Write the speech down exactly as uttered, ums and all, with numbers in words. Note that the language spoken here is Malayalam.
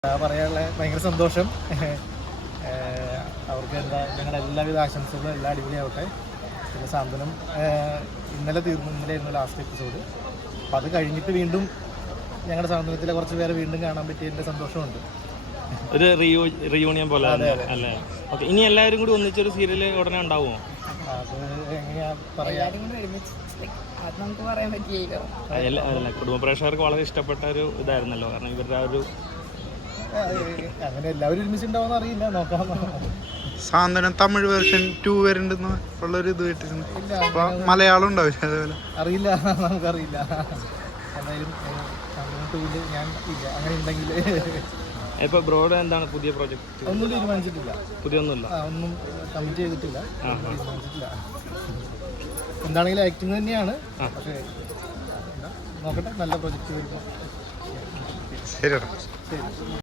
പറയാനുള്ള ഭയങ്കര സന്തോഷം. അവർക്ക് എന്താ ഞങ്ങളുടെ എല്ലാവിധ ആശംസകളും എല്ലാം അടിപൊളിയാവട്ടെ. പിന്നെ സാന്ത്വനം ഇന്നലെ തീർന്നു, ഇന്നലെ ആയിരുന്നു ലാസ്റ്റ് എപ്പിസോഡ്. അപ്പം അത് കഴിഞ്ഞിട്ട് വീണ്ടും ഞങ്ങളുടെ സാന്ത്വനത്തിലെ കുറച്ച് പേരെ വീണ്ടും കാണാൻ പറ്റിയതിൻ്റെ സന്തോഷമുണ്ട്. ഒരു റിയൂ റിയൂണിയൻ പോലെ അല്ലേ? ഓക്കെ, ഇനി എല്ലാവരും കൂടി ഒന്നിച്ചൊരു സീരിയൽ ഉടനെ ഉണ്ടാവുമോ? അത് എങ്ങനെയാ പറയാ, അത് നമുക്ക് പറയാൻ പറ്റിയല്ലോ. അല്ല, കുടുംബ പ്രേക്ഷകർക്ക് വളരെ ഇഷ്ടപ്പെട്ട ഒരു ഇതായിരുന്നല്ലോ, കാരണം ഇവരുടെ ആ ഒരു അങ്ങനെ എല്ലാവരും ഒരുമിച്ചുണ്ടാവുമെന്ന് അറിയില്ല, നോക്കാം. സാന്ത്വനം തമിഴ് വേർഷൻ ടു വരുന്നുണ്ടെന്ന് ഉള്ളൊരു ഇത് കേട്ടിരുന്നു. മലയാളം ഉണ്ടാവില്ല, അതേപോലെ അറിയില്ല, നമുക്കറിയില്ല. എന്തായാലും സാന്ത്വനം ടൂവിൽ ഞാൻ ഇല്ല. അങ്ങനെ ഉണ്ടെങ്കിൽ ഇപ്പൊ ബ്രോഡ് എന്താണ് പുതിയ പ്രോജക്റ്റ്? ഒന്നും തീരുമാനിച്ചിട്ടില്ല, പുതിയൊന്നുമില്ല, ഒന്നും കമ്മിറ്റ് ചെയ്തിട്ടില്ല, തീരുമാനിച്ചിട്ടില്ല. എന്താണെങ്കിലും ആക്ടിങ് തന്നെയാണ്. പക്ഷേ നോക്കട്ടെ, നല്ല പ്രൊജക്റ്റ് വരുമ്പോൾ. ശരി. ശരി.